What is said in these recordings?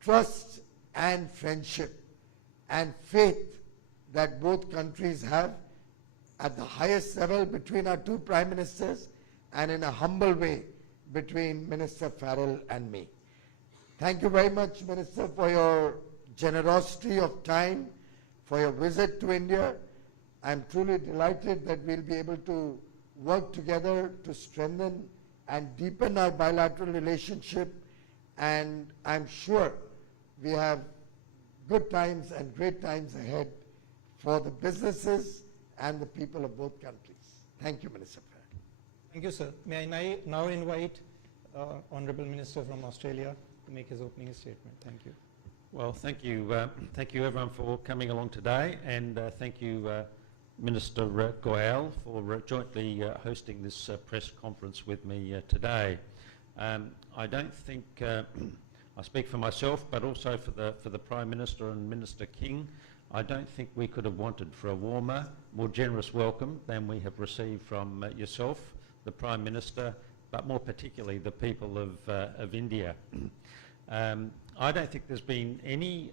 trust and friendship and faith that both countries have at the highest level between our two prime ministers and in a humble way between Minister Farrell and me. Thank you very much, Minister, for your generosity of time, for your visit to India. I'm truly delighted that we'll be able to work together to strengthen and deepen our bilateral relationship, and I'm sure we have good times and great times ahead for the businesses and the people of both countries. Thank you, Minister Farrell. Thank you, sir. May I now invite Honourable Minister from Australia to make his opening statement. Thank you. Well, thank you everyone for coming along today, and thank you Minister Goyal for jointly hosting this press conference with me today. I don't think I speak for myself, but also for the Prime Minister and Minister King. I don't think we could have wanted for a warmer, more generous welcome than we have received from yourself, the Prime Minister, but more particularly the people of India. I don't think there's been any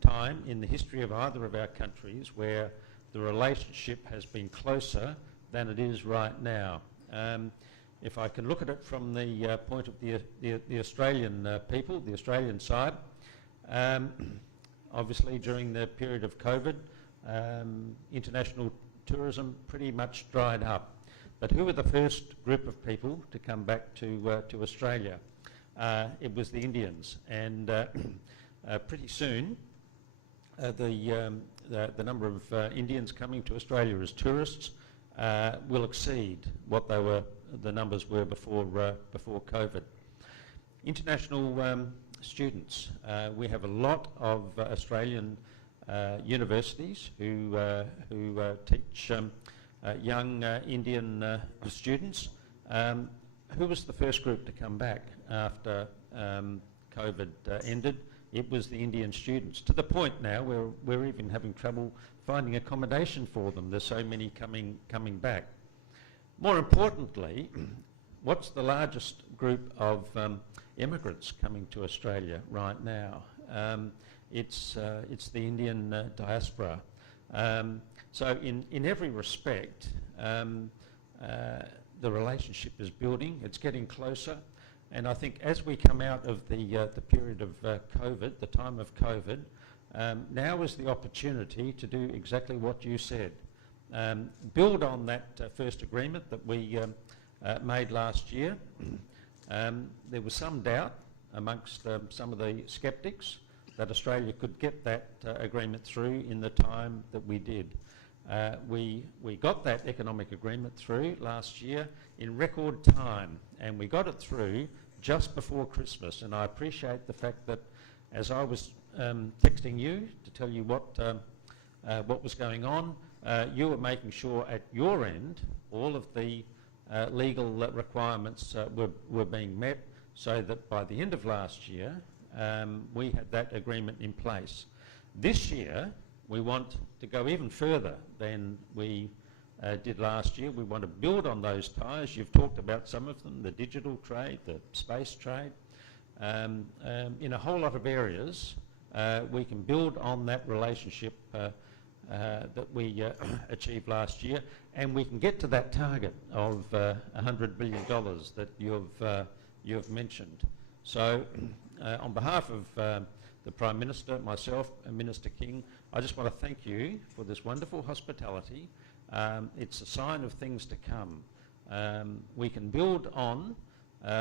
time in the history of either of our countries where the relationship has been closer than it is right now. If I can look at it from the point of the Australian people, the Australian side, obviously during the period of COVID, international tourism pretty much dried up. But who were the first group of people to come back to Australia? It was the Indians, and pretty soon the number of Indians coming to Australia as tourists will exceed what the numbers were before COVID. International students. We have a lot of Australian universities who teach young Indian students. Who was the first group to come back after COVID ended? It was the Indian students, to the point now where we're even having trouble finding accommodation for them. There's so many coming back. More importantly, what's the largest group of immigrants coming to Australia right now? It's the Indian diaspora. So in every respect, the relationship is building, it's getting closer, and I think as we come out of the period of COVID, the time of COVID, now is the opportunity to do exactly what you said. Build on that first agreement that we made last year. There was some doubt amongst some of the sceptics that Australia could get that agreement through in the time that we did. We got that economic agreement through last year in record time, and we got it through just before Christmas. And I appreciate the fact that as I was texting you to tell you what was going on, you were making sure at your end all of the legal requirements were being met, so that by the end of last year we had that agreement in place. This year we want to go even further than we did last year. We want to build on those ties. You've talked about some of them, the digital trade, the space trade. In a whole lot of areas, we can build on that relationship that we achieved last year, and we can get to that target of $100 billion that you've mentioned. So on behalf of the Prime Minister, myself and Minister King, I just want to thank you for this wonderful hospitality. It's a sign of things to come. We can build on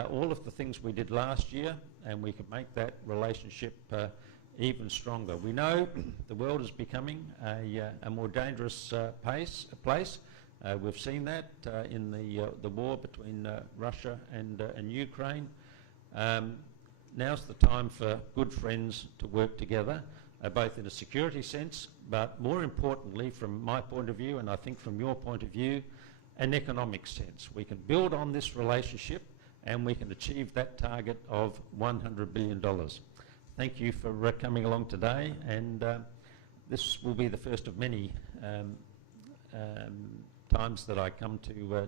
all of the things we did last year, and we can make that relationship even stronger. We know the world is becoming a more dangerous place. We've seen that in the war between Russia and Ukraine. Now's the time for good friends to work together, both in a security sense, but more importantly, from my point of view, and I think from your point of view, an economic sense. We can build on this relationship, and we can achieve that target of $100 billion. Thank you for coming along today, and this will be the first of many times that I come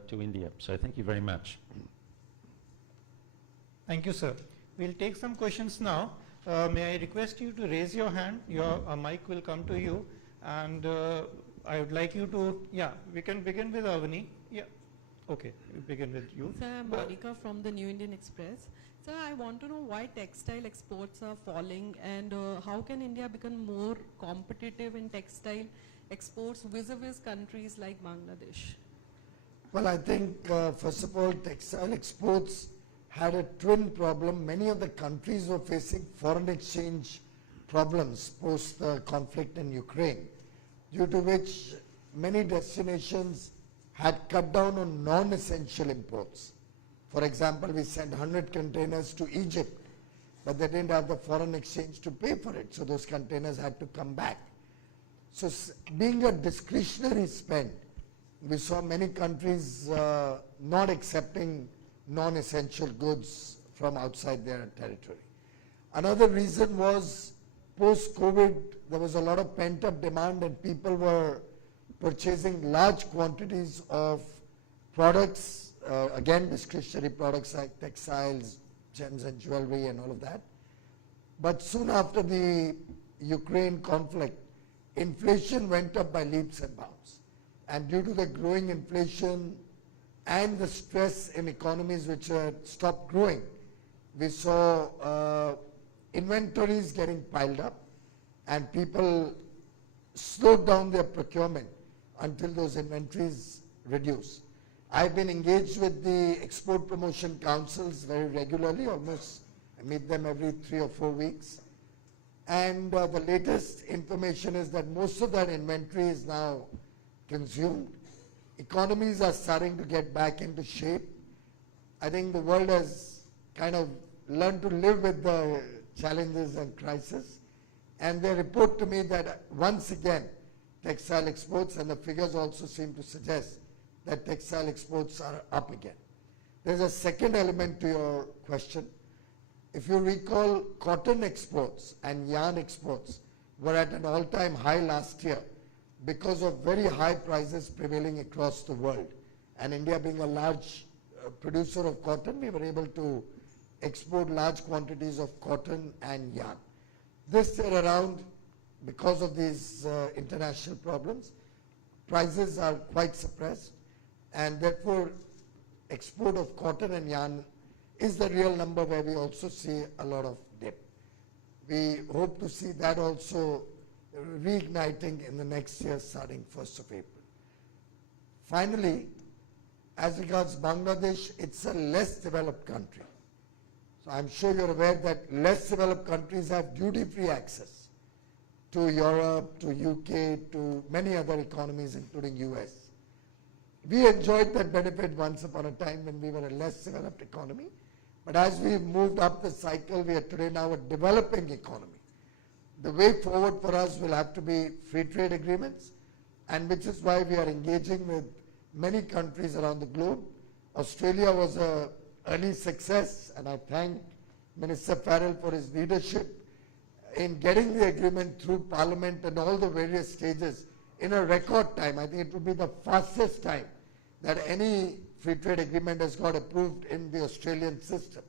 to India. So thank you very much. Thank you, sir. We'll take some questions now. May I request you to raise your hand? Your mic will come to you, and I would like you to, yeah, we can begin with Avani. Yeah, okay, we begin with you. Sir, I'm Monica from the New Indian Express. Sir, I want to know why textile exports are falling and how can India become more competitive in textile exports vis-a-vis countries like Bangladesh? Well, I think, first of all, textile exports had a twin problem. Many of the countries were facing foreign exchange problems post the conflict in Ukraine, due to which many destinations had cut down on non-essential imports. For example, we sent 100 containers to Egypt, but they didn't have the foreign exchange to pay for it, so those containers had to come back. So being a discretionary spend, we saw many countries not accepting non-essential goods from outside their territory. Another reason was post-COVID, there was a lot of pent-up demand and people were purchasing large quantities of products, again discretionary products like textiles, gems and jewelry and all of that. But soon after the Ukraine conflict, inflation went up by leaps and bounds. And due to the growing inflation and the stress in economies which had stopped growing, we saw inventories getting piled up and people slowed down their procurement until those inventories reduced. I've been engaged with the export promotion councils very regularly, almost I meet them every 3 or 4 weeks. And the latest information is that most of that inventory is now consumed. Economies are starting to get back into shape. I think the world has kind of learned to live with the challenges and crisis. And they report to me that once again, textile exports, and the figures also seem to suggest that textile exports are up again. There's a second element to your question. If you recall, cotton exports and yarn exports were at an all-time high last year because of very high prices prevailing across the world. And India being a large producer of cotton, we were able to export large quantities of cotton and yarn. This year around, because of these international problems, prices are quite suppressed, and therefore export of cotton and yarn is the real number where we also see a lot of dip. We hope to see that also reigniting in the next year starting 1st of April. Finally, as regards Bangladesh, it's a less developed country. So I'm sure you're aware that less developed countries have duty-free access to Europe, to UK, to many other economies, including US. We enjoyed that benefit once upon a time when we were a less developed economy. But as we've moved up the cycle, we are today now a developing economy. The way forward for us will have to be free trade agreements, and which is why we are engaging with many countries around the globe. Australia was an early success, and I thank Minister Farrell for his leadership in getting the agreement through Parliament and all the various stages in a record time. I think it will be the fastest time that any free trade agreement has got approved in the Australian system,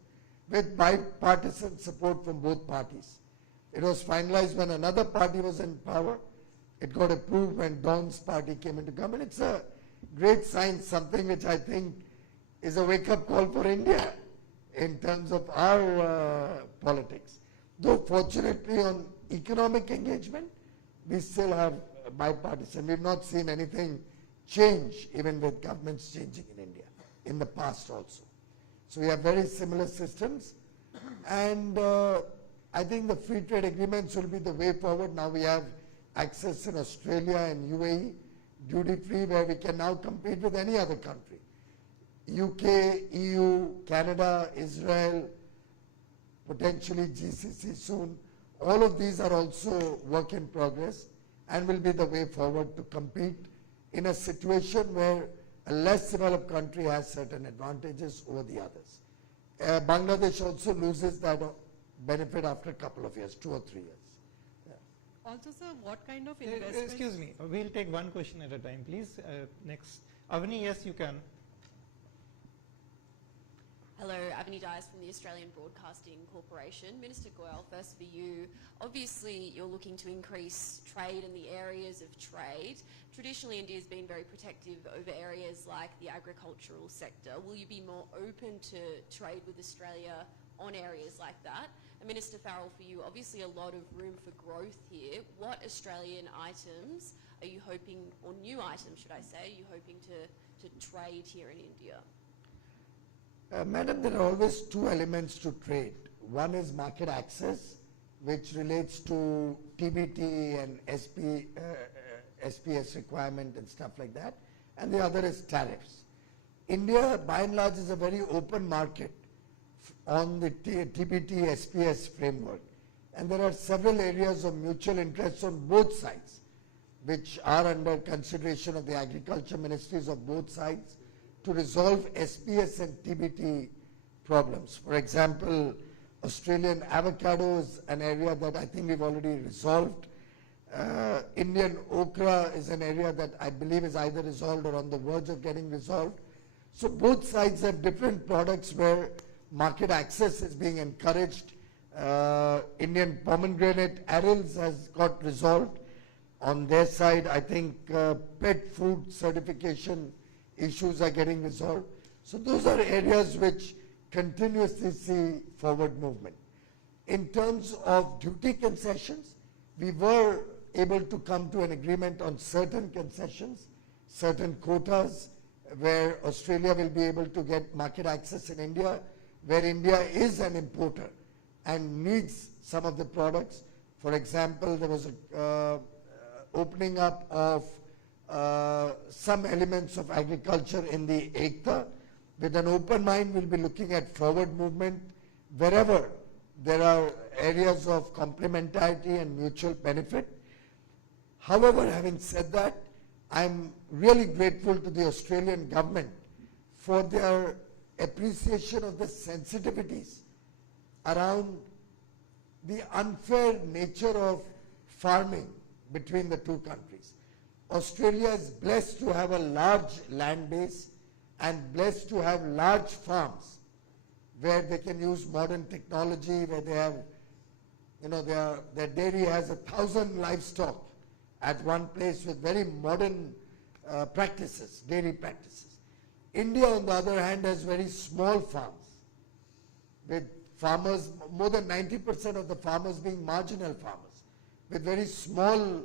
with bipartisan support from both parties. It was finalized when another party was in power. It got approved when Don's party came into government. It's a great sign, something which I think is a wake-up call for India in terms of our politics. Though fortunately on economic engagement, we still have bipartisan. We've not seen anything change, even with governments changing in India, in the past also. So we have very similar systems, and I think the free trade agreements will be the way forward. Now we have access in Australia and UAE, duty-free, where we can now compete with any other country. UK, EU, Canada, Israel, potentially GCC soon. All of these are also work in progress and will be the way forward to compete in a situation where a less developed country has certain advantages over the others. Bangladesh also loses that benefit after a couple of years, 2 or 3 years. Also, sir, what kind of investment? Excuse me, we'll take one question at a time, please. Next. Avani, yes, you can. Hello, Avani Dias from the Australian Broadcasting Corporation. Minister Goyal, first for you. Obviously, you're looking to increase trade in the areas of trade. Traditionally, India's been very protective over areas like the agricultural sector. Will you be more open to trade with Australia on areas like that? And Minister Farrell, for you, obviously a lot of room for growth here. What Australian items are you hoping, or new items should I say, are you hoping to trade here in India? Madam, there are always two elements to trade. One is market access, which relates to TBT and SPS requirement and stuff like that. And the other is tariffs. India, by and large, is a very open market on the TBT SPS framework. And there are several areas of mutual interest on both sides, which are under consideration of the agriculture ministries of both sides to resolve SPS and TBT problems. For example, Australian avocado is an area that I think we've already resolved. Indian okra is an area that I believe is either resolved or on the verge of getting resolved. So both sides have different products where market access is being encouraged. Indian pomegranate arils has got resolved. On their side, I think pet food certification issues are getting resolved. So those are areas which continuously see forward movement. In terms of duty concessions, we were able to come to an agreement on certain concessions, certain quotas, where Australia will be able to get market access in India, where India is an importer and needs some of the products. For example, there was a opening up of some elements of agriculture in the Ekta. With an open mind, we'll be looking at forward movement wherever there are areas of complementarity and mutual benefit. However, having said that, I'm really grateful to the Australian government for their appreciation of the sensitivities around the unfair nature of farming between the two countries. Australia is blessed to have a large land base and blessed to have large farms where they can use modern technology, where they have, their dairy has 1,000 livestock at one place with very modern practices, dairy practices. India, on the other hand, has very small farms with farmers, more than 90% of the farmers being marginal farmers, with very small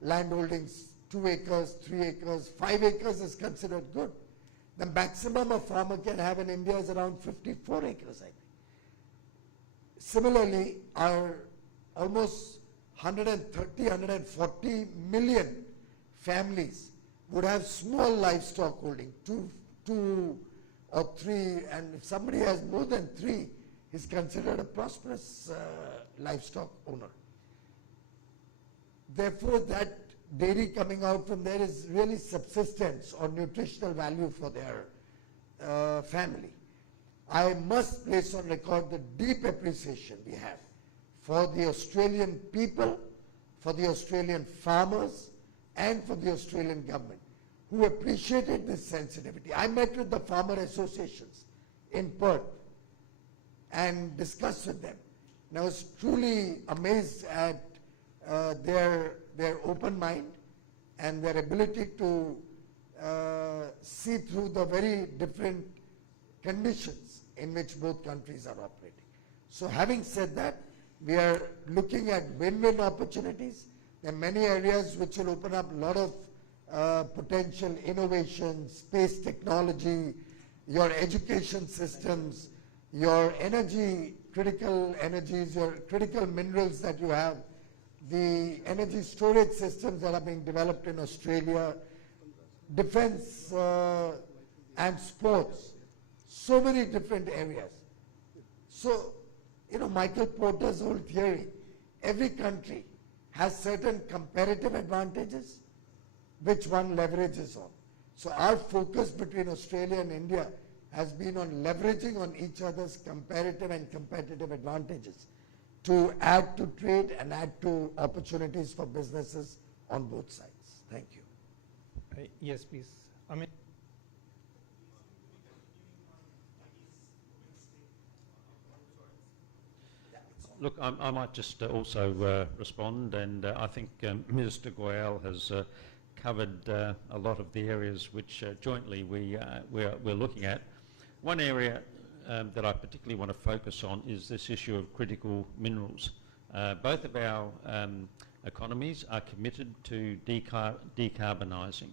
land holdings, 2 acres, 3 acres, 5 acres is considered good. The maximum a farmer can have in India is around 54 acres, I think. Similarly, our almost 130, 140 million families would have small livestock holding, two or three, and if somebody has more than 3, he's considered a prosperous livestock owner. Therefore, that dairy coming out from there is really subsistence or nutritional value for their family. I must place on record the deep appreciation we have for the Australian people, for the Australian farmers, and for the Australian government, who appreciated this sensitivity. I met with the farmer associations in Perth and discussed with them. And I was truly amazed at their open mind and their ability to see through the very different conditions in which both countries are operating. So having said that, we are looking at win-win opportunities. There are many areas which will open up a lot of potential innovation, space technology, your education systems, your energy, critical energies, your critical minerals that you have, the energy storage systems that are being developed in Australia, defense and sports, so many different areas. So, Michael Porter's whole theory, every country has certain comparative advantages which one leverages on. So our focus between Australia and India has been on leveraging on each other's comparative and competitive advantages to add to trade and add to opportunities for businesses on both sides. Thank you. Yes, please. I mean, Look, I might just also respond, and I think Minister Goyal has covered a lot of the areas which jointly we're looking at. One area that I particularly want to focus on is this issue of critical minerals. Both of our economies are committed to decarbonising.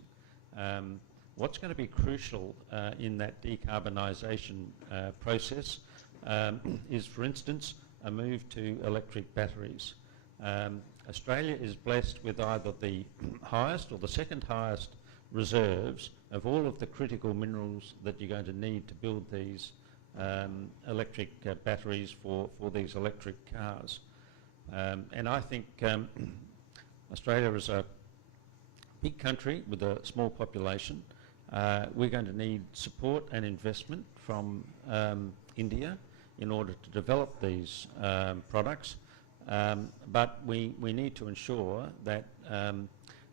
What's going to be crucial in that decarbonisation process is, for instance, a move to electric batteries. Australia is blessed with either the highest or the second highest reserves of all of the critical minerals that you're going to need to build these electric batteries for these electric cars. And I think Australia is a big country with a small population. We're going to need support and investment from India in order to develop these products. But we need to ensure that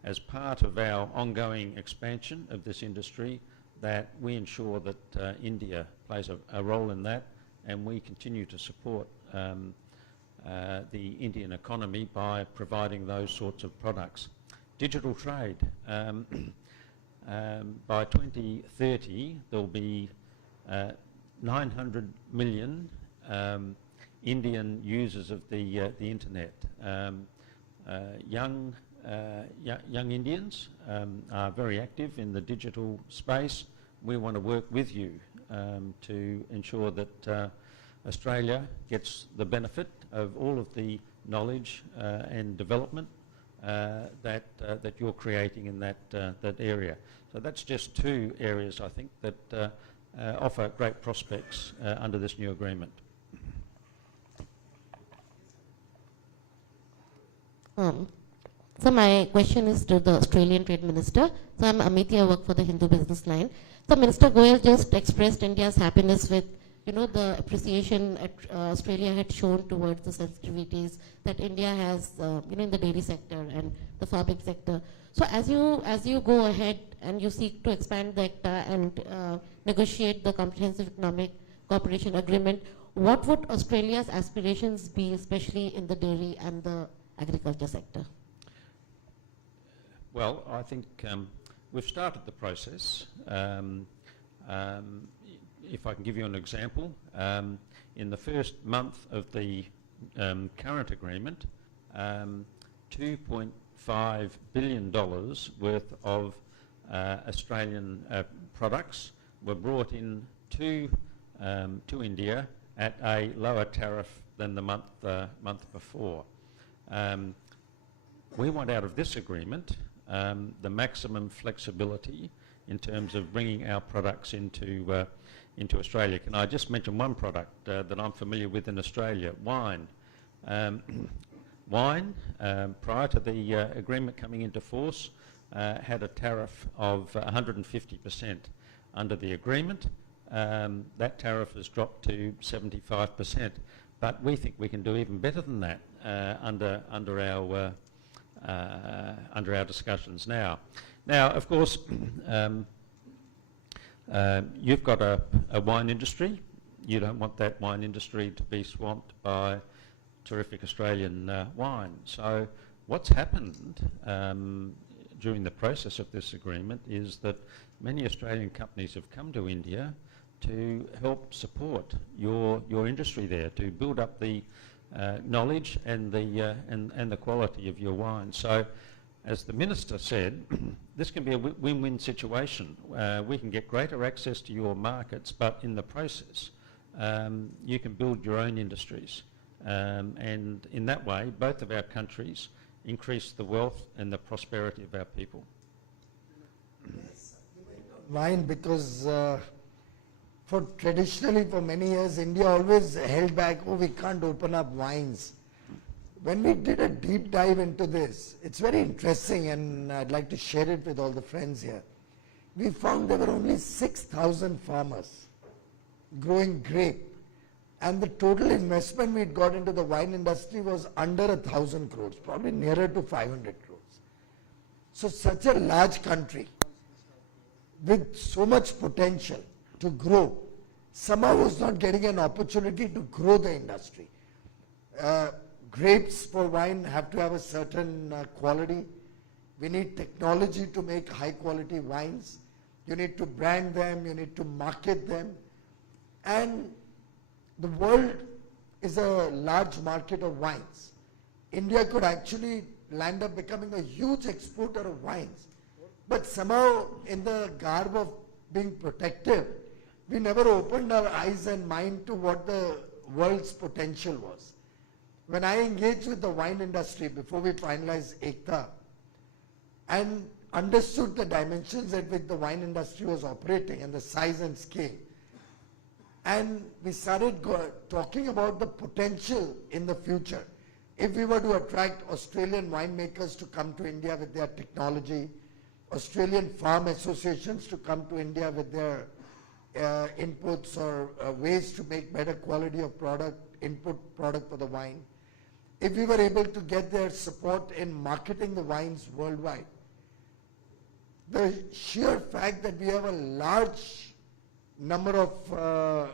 as part of our ongoing expansion of this industry, that we ensure that India plays a role in that, and we continue to support the Indian economy by providing those sorts of products. Digital trade. By 2030, there'll be 900 million Indian users of the internet. Young Indians are very active in the digital space. We want to work with you to ensure that Australia gets the benefit of all of the knowledge and development that you're creating in that area. So that's just two areas, I think, that offer great prospects under this new agreement. So my question is to the Australian Trade Minister. So I'm Amity, I work for the Hindu Business Line. So Minister Goyal just expressed India's happiness with, the appreciation Australia had shown towards the sensitivities that India has, in the dairy sector and the farming sector. So as you go ahead and you seek to expand the ECTA and negotiate the Comprehensive Economic Cooperation Agreement, what would Australia's aspirations be, especially in the dairy and the agriculture sector? Well, I think we've started the process. If I can give you an example, in the first month of the current agreement, $2.5 billion worth of Australian products were brought in to India at a lower tariff than the month before. We want out of this agreement the maximum flexibility in terms of bringing our products into Australia. Can I just mention one product that I'm familiar with in Australia? Wine. Wine, prior to the agreement coming into force, had a tariff of 150%. Under the agreement, that tariff has dropped to 75%. But we think we can do even better than that under our discussions now. Now, of course, you've got a wine industry. You don't want that wine industry to be swamped by terrific Australian wine. So what's happened during the process of this agreement is that many Australian companies have come to India to help support your industry there, to build up the knowledge and the quality of your wine. So, as the Minister said, this can be a win-win situation. We can get greater access to your markets, but in the process, you can build your own industries. And in that way, both of our countries increase the wealth and the prosperity of our people. Wine, because traditionally for many years, India always held back, we can't open up wines. When we did a deep dive into this, it's very interesting, and I'd like to share it with all the friends here. We found there were only 6,000 farmers growing grape, and the total investment we'd got into the wine industry was under 1,000 crores, probably nearer to 500 crores. So such a large country with so much potential to grow, somehow was not getting an opportunity to grow the industry. grapes for wine have to have a certain quality. We need technology to make high quality wines. You need to brand them, you need to market them. And the world is a large market of wines. India could actually land up becoming a huge exporter of wines. But somehow in the garb of being protective, we never opened our eyes and mind to what the world's potential was. When I engaged with the wine industry before we finalized Ekta and understood the dimensions at which the wine industry was operating and the size and scale, and we started talking about the potential in the future. If we were to attract Australian winemakers to come to India with their technology, Australian farm associations to come to India with their inputs or ways to make better quality of input product for the wine, if we were able to get their support in marketing the wines worldwide, the sheer fact that we have a large number of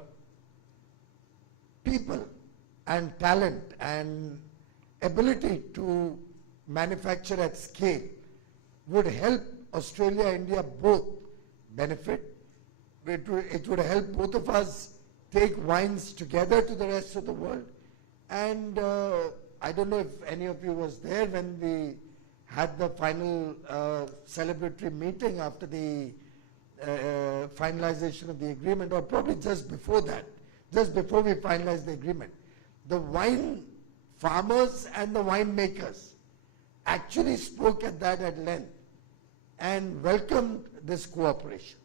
people and talent and ability to manufacture at scale would help Australia, India both benefit. It would help both of us take wines together to the rest of the world. And I don't know if any of you was there when we had the final celebratory meeting after the finalization of the agreement, or probably just before that, just before we finalized the agreement. The wine farmers and the winemakers actually spoke at that at length and welcomed this cooperation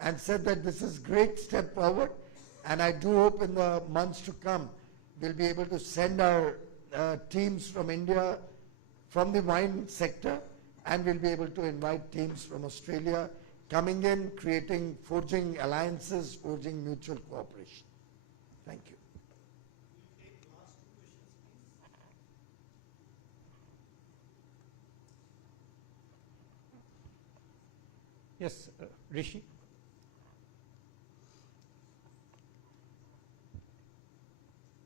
and said that this is a great step forward, and I do hope in the months to come we'll be able to send our teams from India, from the wine sector, and we'll be able to invite teams from Australia coming in, forging alliances, forging mutual cooperation. Thank you. Yes, Rishi.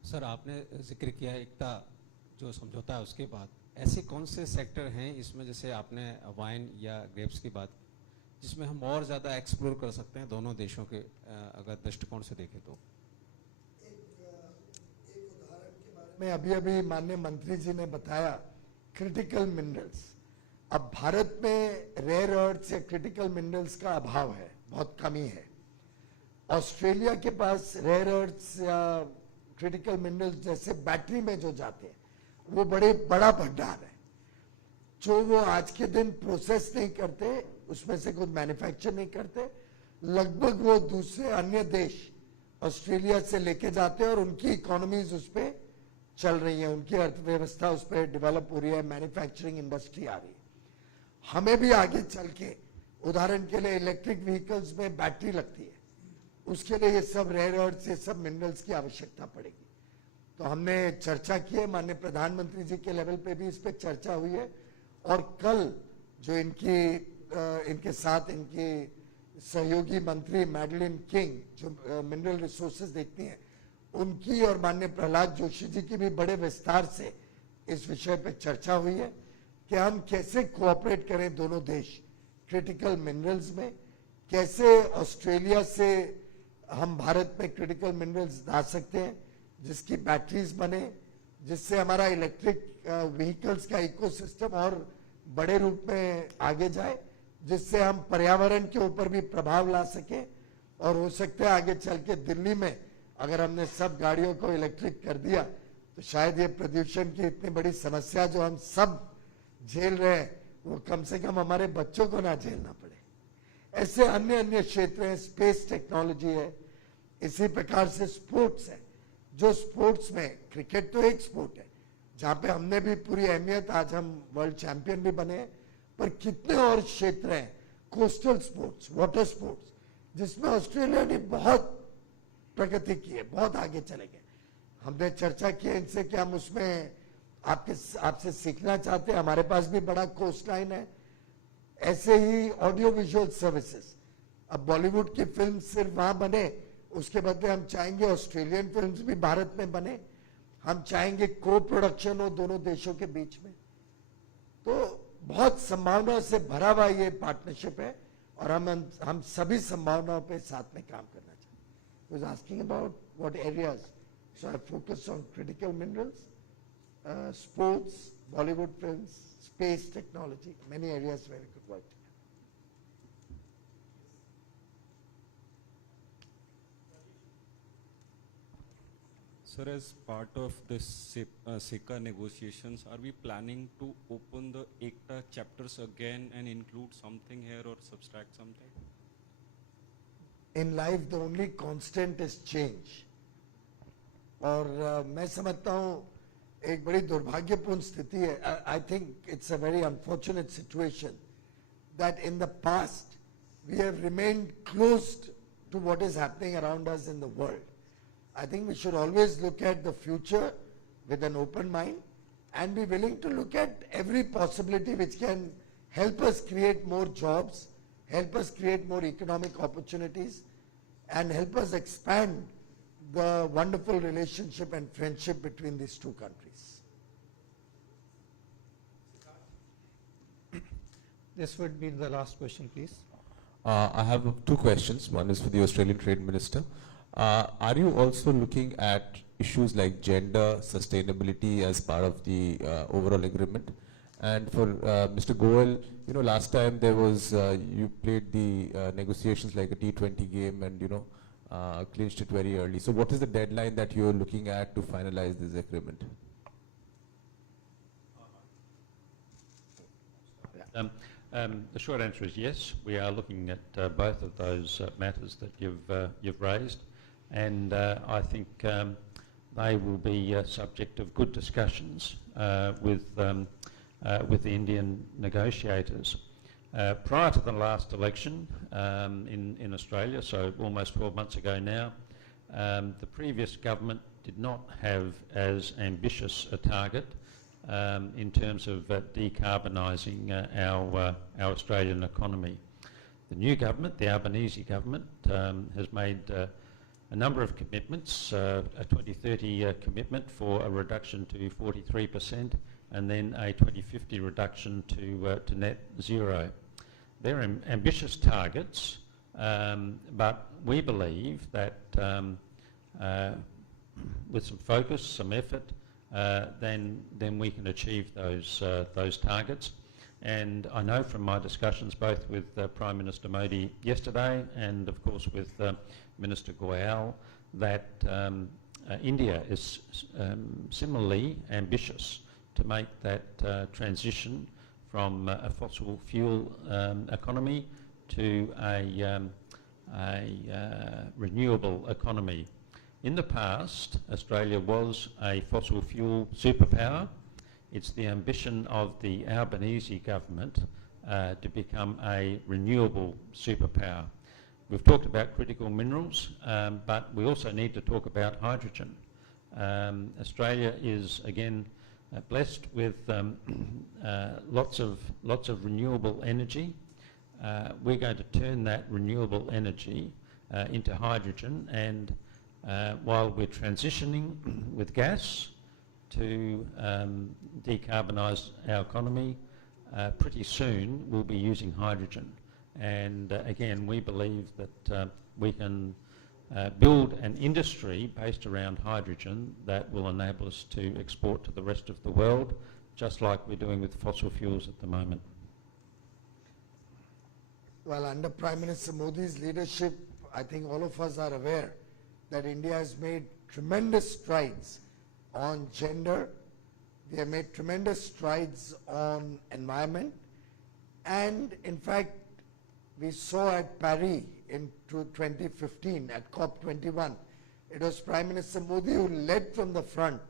Sir, आपने जिक्र किया एकता जो समझौता है उसके बाद ऐसे कौन से सेक्टर हैं इसमें, जैसे आपने वाइन या ग्रेप्स की बात, जिसमें हम और ज़्यादा एक्सप्लोर कर सकते हैं दोनों देशों के अगर दृष्टिकोण से देखें तो? एक उदाहरण के बारे में अभी माननीय मंत्री जी ने बताया, क्रिटिकल मिनरल्स। अब भारत में रेयर अर्थ्स या क्रिटिकल मिनरल्स का अभाव है, बहुत कमी है। ऑस्ट्रेलिया के पास रेयर अर्थ्स या क्रिटिकल मिनरल्स जैसे बैटरी में जो जाते हैं वो बड़ा भंडार है, जो वो आज के दिन प्रोसेस नहीं करते, उसमें से कुछ मैन्युफैक्चर नहीं करते, लगभग वो दूसरे अन्य देश ऑस्ट्रेलिया से लेके जाते हैं और उनकी इकोनॉमीज उस पर चल रही है, उनकी अर्थव्यवस्था उस पर डेवलप हो रही है, मैन्युफैक्चरिंग इंडस्ट्री आ रही है। हमें भी आगे चल के, उदाहरण के लिए इलेक्ट्रिक व्हीकल्स में बैटरी लगती है, उसके लिए ये सब रेयर अर्थ्स, ये सब मिनरल्स की आवश्यकता पड़ेगी। तो हमने चर्चा की है, माननीय प्रधानमंत्री जी के लेवल पे भी इस पे चर्चा हुई है, और कल जो इनके साथ इनकी सहयोगी मंत्री मैडलिन किंग जो मिनरल रिसोर्सेज देखती हैं, उनकी और माननीय प्रहलाद जोशी जी की भी बड़े विस्तार से इस विषय पे चर्चा हुई है कि हम कैसे कोऑपरेट करें दोनों देश क्रिटिकल मिनरल्स में, कैसे ऑस्ट्रेलिया से हम भारत में क्रिटिकल मिनरल्स ला सकते हैं जिसकी बैटरीज बने, जिससे हमारा इलेक्ट्रिक व्हीकल्स का इकोसिस्टम और बड़े रूप में आगे जाए, जिससे हम पर्यावरण के ऊपर भी प्रभाव ला सके। और हो सकता है आगे चल के दिल्ली में अगर हमने सब गाड़ियों को इलेक्ट्रिक कर दिया तो शायद ये प्रदूषण की इतनी बड़ी समस्या जो हम सब झेल रहे हैं वो कम से कम हमारे बच्चों को ना झेलना पड़े। ऐसे अन्य क्षेत्र हैं, स्पेस टेक्नोलॉजी है, इसी प्रकार से स्पोर्ट्स है, जो स्पोर्ट्स में क्रिकेट तो एक स्पोर्ट है जहां पे हमने भी पूरी अहमियत, आज हम वर्ल्ड चैंपियन भी बने, पर कितने और क्षेत्र हैं, कोस्टल स्पोर्ट्स, वाटर स्पोर्ट्स, जिसमें ऑस्ट्रेलिया ने बहुत प्रगति की है, बहुत आगे चले गए। हमने चर्चा की है इनसे कि हम उसमें आपसे सीखना चाहते हैं, हमारे पास भी बड़ा कोस्ट लाइन है। ऐसे ही ऑडियो विजुअल सर्विसेज, अब बॉलीवुड की फिल्म सिर्फ वहां बने, उसके बदले हम चाहेंगे ऑस्ट्रेलियन फिल्म्स भी भारत में बने। हम चाहेंगे को प्रोडक्शन हो दोनों देशों के बीच में। तो बहुत संभावनाओं से भरा हुआ ये पार्टनरशिप है और हम सभी संभावनाओं पे साथ में काम करना चाहते हैं। I was asking about what areas, so I focused on critical minerals, sports, Bollywood films, space technology, many areas where we could work together. Sir, as part of this SECA negotiations, are we planning to open the ECTA chapters again and include something here or subtract something? In life, the only constant is change. और मैं समझता हूँ एक बड़ी दुर्भाग्यपूर्ण स्थिति है. I think it's a very unfortunate situation that in the past we have remained closed to what is happening around us in the world. I think we should always look at the future with an open mind and be willing to look at every possibility which can help us create more jobs, help us create more economic opportunities, and help us expand the wonderful relationship and friendship between these two countries. This would be the last question, please. I have two questions. One is for the Australian Trade Minister. Are you also looking at issues like gender sustainability as part of the overall agreement? And for Mr. Goyal, you know, last time there was, you played the negotiations like a T20 game and, you know, clinched it very early. So what is the deadline that you're looking at to finalize this agreement? The short answer is yes. We are looking at both of those matters that you've raised, and I think they will be subject of good discussions with the Indian negotiators. Prior to the last election in Australia, so almost 12 months ago now, the previous government did not have as ambitious a target in terms of decarbonising our Australian economy. The new government, the Albanese government, has made a number of commitments, a 2030 commitment for a reduction to 43% and then a 2050 reduction to net zero. They're ambitious targets, but we believe that with some focus, some effort, then we can achieve those targets. And I know from my discussions both with Prime Minister Modi yesterday and of course with Minister Goyal that India is similarly ambitious to make that transition from a fossil fuel economy to a renewable economy. In the past, Australia was a fossil fuel superpower. It's the ambition of the Albanese government to become a renewable superpower. We've talked about critical minerals, but we also need to talk about hydrogen. Australia is, again, blessed with lots of renewable energy. We're going to turn that renewable energy into hydrogen, and while we're transitioning with gas to decarbonise our economy, pretty soon we'll be using hydrogen. And again, we believe that we can build an industry based around hydrogen that will enable us to export to the rest of the world, just like we're doing with fossil fuels at the moment. Well, under Prime Minister Modi's leadership, I think all of us are aware that India has made tremendous strides on gender. We have made tremendous strides on environment. And in fact, we saw at Paris in 2015 at COP21, it was Prime Minister Modi who led from the front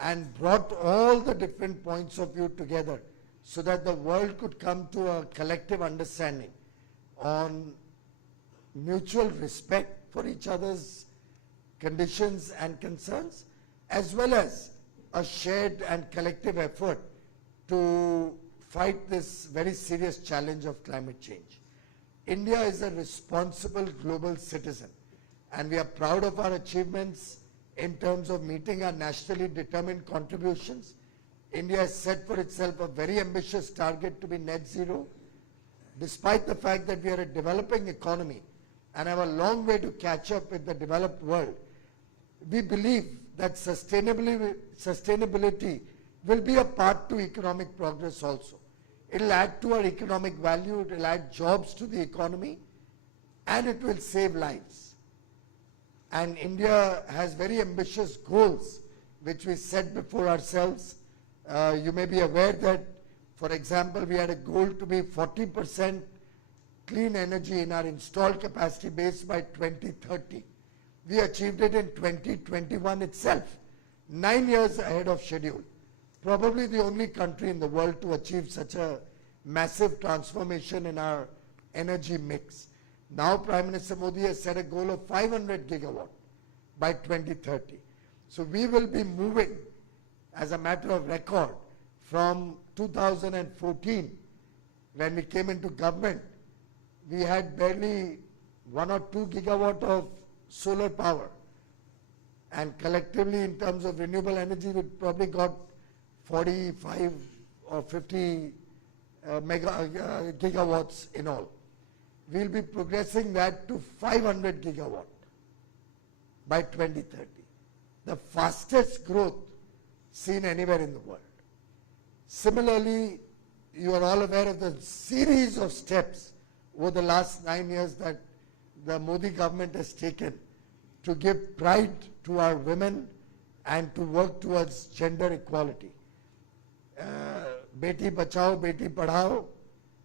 and brought all the different points of view together so that the world could come to a collective understanding on mutual respect for each other's conditions and concerns, as well as a shared and collective effort to fight this very serious challenge of climate change. India is a responsible global citizen, and we are proud of our achievements in terms of meeting our nationally determined contributions. India has set for itself a very ambitious target to be net zero, despite the fact that we are a developing economy and have a long way to catch up with the developed world. We believe that sustainability will be a part to economic progress also. It will add to our economic value, it will add jobs to the economy, and it will save lives. And India has very ambitious goals which we set before ourselves. You may be aware that, for example, we had a goal to be 40% clean energy in our installed capacity base by 2030. We achieved it in 2021 itself, 9 years ahead of schedule. Probably the only country in the world to achieve such a massive transformation in our energy mix. Now Prime Minister Modi has set a goal of 500 gigawatt by 2030. So we will be moving, as a matter of record, from 2014, when we came into government, we had barely 1 or 2 gigawatt of solar power. And collectively, in terms of renewable energy, we probably got 45 or 50 gigawatts in all. We'll be progressing that to 500 gigawatt by 2030. The fastest growth seen anywhere in the world. Similarly, you are all aware of the series of steps over the last 9 years that the Modi government has taken to give pride to our women and to work towards gender equality. Beti Bachao, Beti Padhao,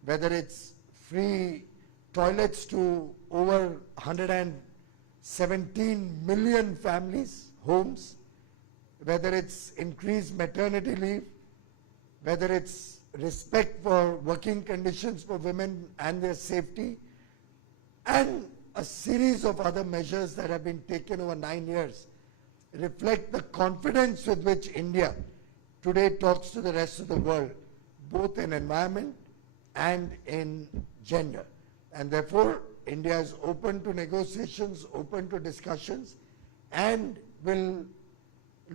whether it's free toilets to over 117 million families, homes, whether it's increased maternity leave, whether it's respect for working conditions for women and their safety, and a series of other measures that have been taken over 9 years reflect the confidence with which India today talks to the rest of the world, both in environment and in gender. And therefore, India is open to negotiations, open to discussions, and will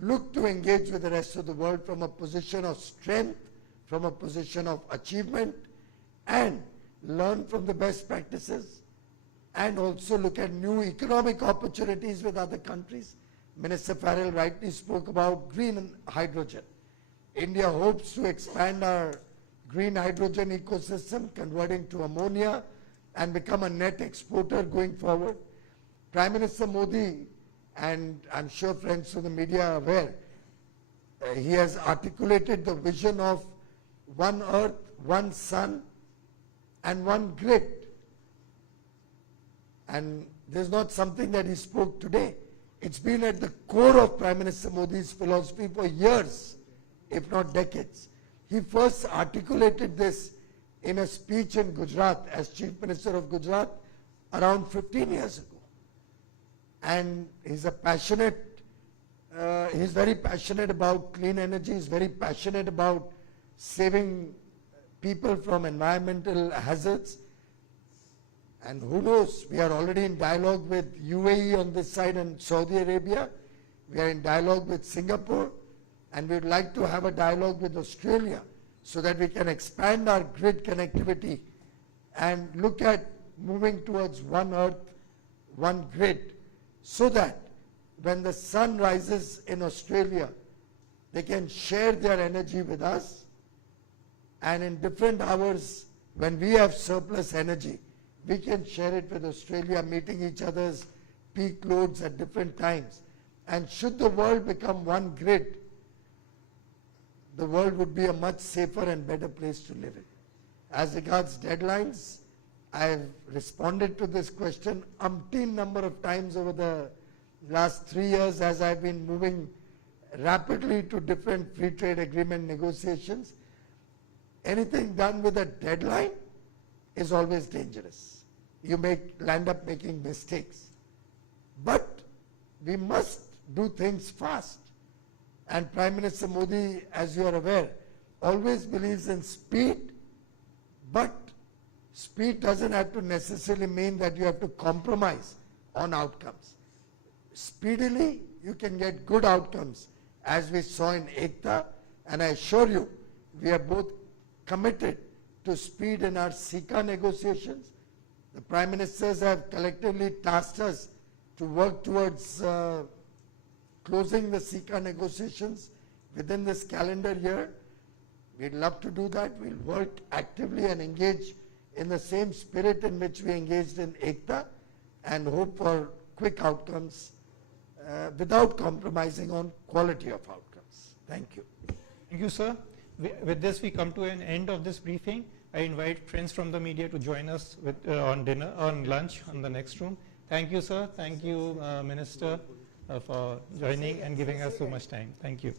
look to engage with the rest of the world from a position of strength, from a position of achievement, and learn from the best practices, and also look at new economic opportunities with other countries. Minister Farrell rightly spoke about green hydrogen. India hopes to expand our green hydrogen ecosystem, converting to ammonia, and become a net exporter going forward. Prime Minister Modi, and I'm sure friends from the media are aware, he has articulated the vision of one earth, one sun, and one grid. And this is not something that he spoke today. It's been at the core of Prime Minister Modi's philosophy for years, if not decades. He first articulated this in a speech in Gujarat as Chief Minister of Gujarat around 15 years ago. And he's a passionate, he's very passionate about clean energy, he's very passionate about saving people from environmental hazards. And who knows, we are already in dialogue with UAE on this side and Saudi Arabia. We are in dialogue with Singapore, and we would like to have a dialogue with Australia so that we can expand our grid connectivity and look at moving towards one earth, one grid, so that when the sun rises in Australia, they can share their energy with us, and in different hours when we have surplus energy, we can share it with Australia, meeting each other's peak loads at different times. And should the world become one grid, the world would be a much safer and better place to live in. As regards deadlines, I have responded to this question umpteen number of times over the last 3 years as I've been moving rapidly to different free trade agreement negotiations. Anything done with a deadline is always dangerous. You land up making mistakes. But we must do things fast. And Prime Minister Modi, as you are aware, always believes in speed, but speed doesn't have to necessarily mean that you have to compromise on outcomes. Speedily, you can get good outcomes, as we saw in Ekta, and I assure you, we are both committed to speed in our SICA negotiations. The Prime Ministers have collectively tasked us to work towards closing the SICA negotiations within this calendar year. We'd love to do that. We'll work actively and engage in the same spirit in which we engaged in Ekta, and hope for quick outcomes without compromising on quality of outcomes. Thank you. Thank you, sir. With this, we come to an end of this briefing. I invite friends from the media to join us on lunch in the next room. Thank you, sir. Thank you, Minister, for joining and giving us so much time. Thank you.